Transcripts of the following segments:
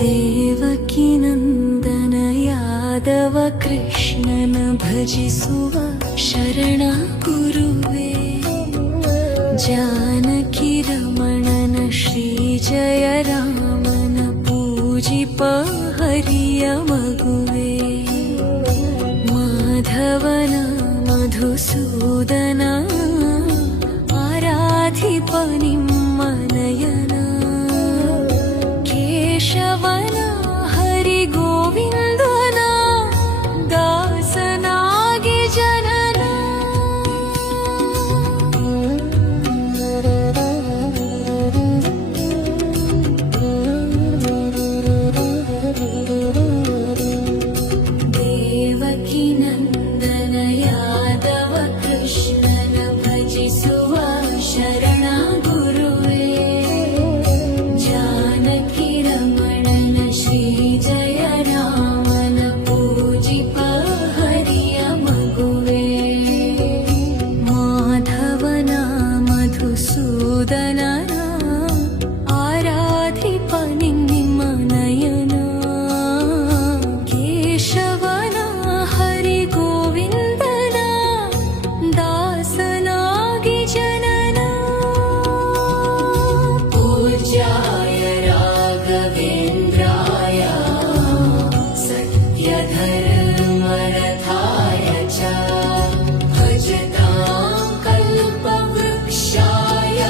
ದೇವಕಿ ನಂದನ ಯಾದವ ಕೃಷ್ಣನ ಭಜಿಸುವ ಶರಣ ಗುರುವೇ, ಜಾನಕಿ ರಮಣನ ಶ್ರೀ ಜಯ ರಾಮನ ಪೂಜಿಪ ಹರಿಯ ಮಗುವೇ, ಮಾಧವನ ಮಧುಸೂದನ ಆರಾಧಿಪ ನಿಮ್ಮ ನಯನ, ಕೇಶವನ ಹರಿ ಗೋವಿಂದನ ದಾಸನಾಗಿ ಜನನ. ದೇವಕಿ ನಂದನ ಯಾದವ ಕೃಷ್ಣನ ಭಜಿಸುವ ಶರಣ ಗುರುವೇ, ಜಾನಕಿ ರಮಣನ ಶ್ರೀ ಜಯ ರಾಮನ ಪೂಜಿಪ ಹರಿಯ ಮಗುವೇ, ಮಾಧವನ ಮಧುಸೂದನ ಆರಾಧಿಪ ನಿಮ್ಮ ನಯನ, ಕೇಶವನ ಹರಿ ಗೋವಿಂದನ ದಾಸನಾಗಿ ಜನನ. ಪೂಜ್ಯಾಯ ರಾಘವೇಂದ್ರಾಯ ಸತ್ಯಧರ್ಮರಥಾಯ ಚ ಭಜತಾಂ ಕಲ್ಪವೃಕ್ಷಾಯ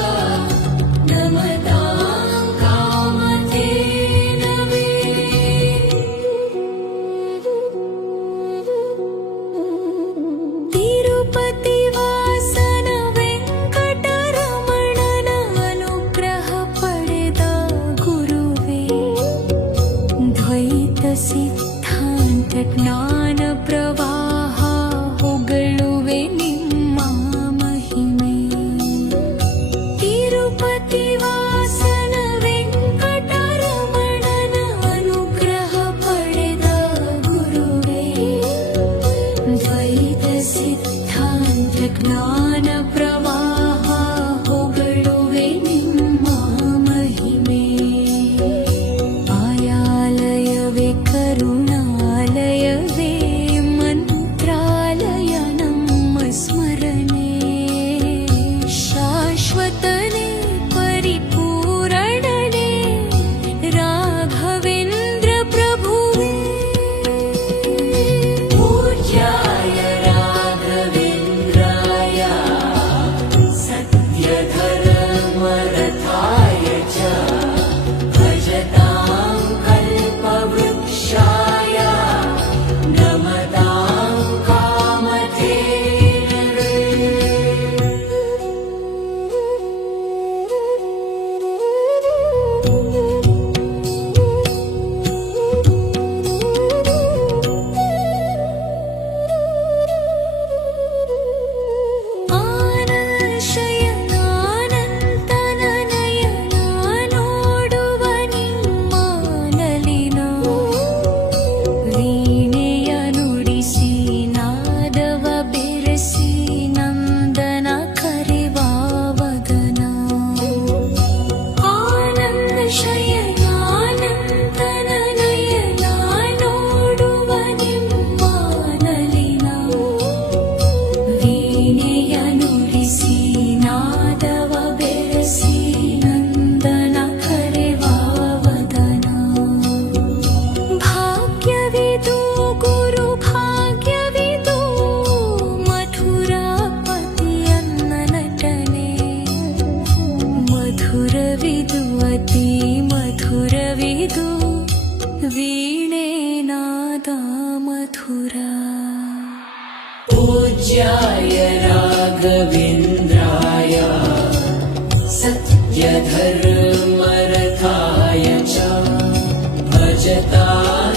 ನಮತಾಂ ಕಾಮಧೇನವೇ. ತಿರುಪತಿ ವಾಸನ ವೆಂಕಟರಮಣನ ಅನುಗ್ರಹ ಪಡೆದ ಗುರುವೇ, ದ್ವೈತ ಸಿದ್ಧಾಂತ ಜ್ಞಾನ ಪ್ರವಾಹ ಹೊಗಳುವೆ ನಿಮ್ಮ ಮಹಿಮೆ. ತಿರುಪತಿ ವಾಸನ ವೆಂಕಟರಮಣನ ಅನುಗ್ರಹ ಪಡೆದ ಗುರುವೇ, ದ್ವೈತ ಸಿದ್ಧಾಂತ ಜ್ಞಾನ ಪ್ರವಾಹ ಹೊಗಳುವೆ ನಿಮ್ಮ ಮಹಿಮೆ. ಆಯಾಲಯವೇ ಕರುಣಾಲಯವೇ ಮಂತ್ರಾಲಯ ನಮ್ಮ ಸ್ಮರಣೆ, ಶಾಶ್ವತನೇ ಪರಿಪೂರಣನೆ ರಾಘವೇಂದ್ರ ಪ್ರಭುವೇ. ಪೂಜ್ಯಾಯ ರಾಘವೇಂದ್ರಾಯ ಸತ್ಯಧರ್ಮರಥಾಯ ಚ ಭಜತಾಂ ಕಲ್ಪವೃಕ್ಷಾಯ ನಮತಾಂ ಕಾಮಧೇನವೇ. ಆನಶಯನಾನಂತನ ನಯನ ನೋಡುವ ನಿಮ್ಮ ನಲಿನ, ವೀಣೆಯ ನುಡಿಸಿ ನಾದವ ಬೆರೆಸಿ ನಂದನ ಕರೆವ ವದನ. ಆನಂದ ಶಯನಾನಂತನ ನಯನ ನೋಡುವ ನಿಮ್ಮ ನಲಿನ, ವೀಣೆಯ ನುಡಿಸಿ ನಾದವ ಬೆರೆಸಿ ನಂದನ ಕರೆವ ವದನ. ಭಾಗ್ಯವಿದು ಗುರು ಭಾಗ್ಯವಿದು ಮಧುರಾಪತಿಯನ್ನ ನಟನೆ, ಮಧುರವಿದು ಅತಿ ಮಧುರವಿದು ವೀಣೆನಾದ ಮಧುರ. ಪೂಜ್ಯಾಯ ರಾಘವೇಂದ್ರಾಯ ಸತ್ಯಧರ್ಮರಥಾಯ ಚ ಭಜತಾಂ